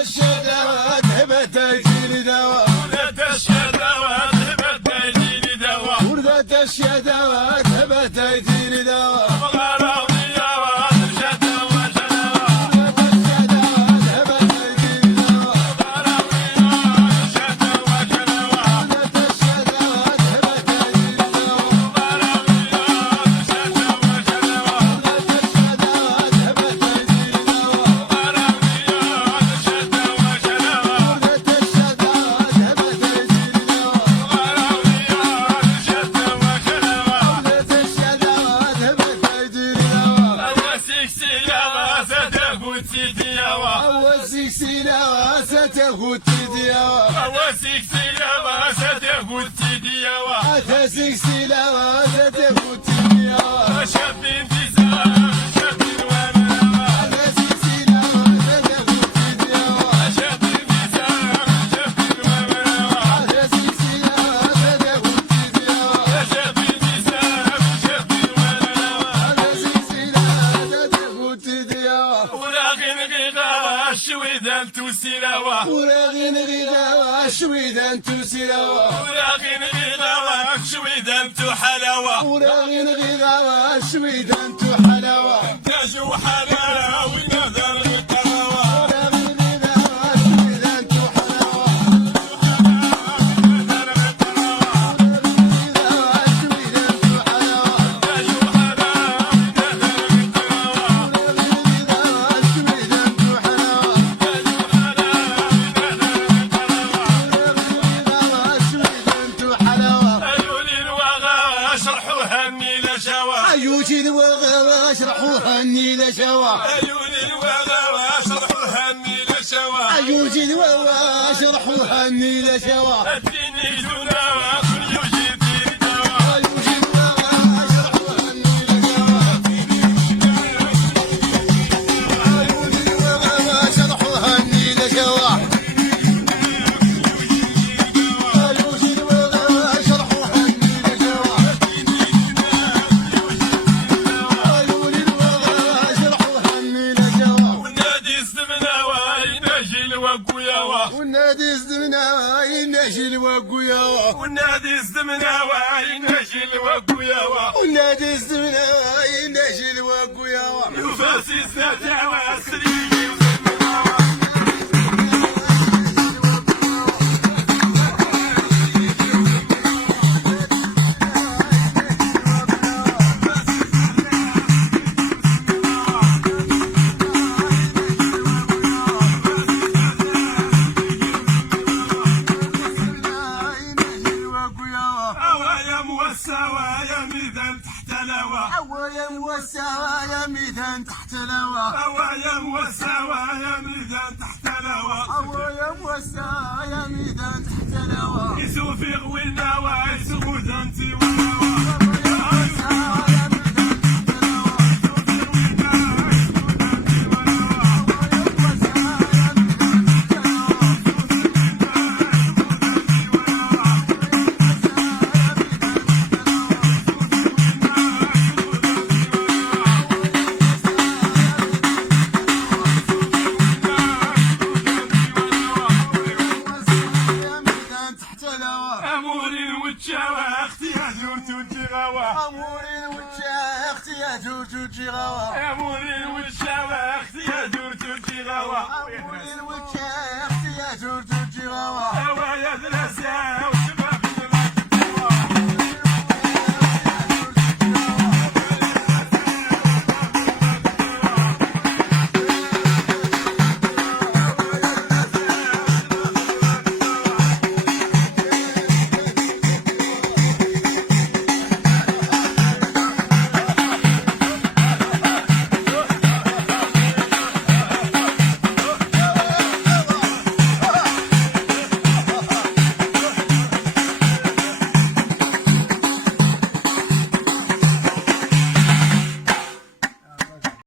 الشدوات هبت تجيني دواء وردة الشدوات هبت تجيني دواء وردة الشدوات هبت تجيني دواء شويدا انتو سلاوة وراغين غيغاوة شويدا انتو حلاوة وراغين غيغاوة شويدا انتو حلاوة انتاجو حلاوة ونظر الطراوة وراغين غيغاوة شويدا انتو حلاوة عيوني الوغا اشرحوها اني لشوا عيوني الوغا اشرحوها اني لشوا عيوني الوغا اشرحوها اني لشوا اديني دواء كل يوم يدير دواء عيوني الوغا اشرحوها اني لشوا عيوني الوغا اشرحوها اني لشوا والنادي الزمنا ينجي الوقويا والنادي الزمنا وينجي الوقويا والنادي الزمنا ينجي الوقويا يفاسي الساتع والسرير والسوايا ميدان تحت لوا أويم والسوايا ميدان تحت لوا أويم والسوايا ميدان تحت لوا أويم والسوايا ميدان تحت لوا يسوفي غوينا ويسوف دانتي ونوا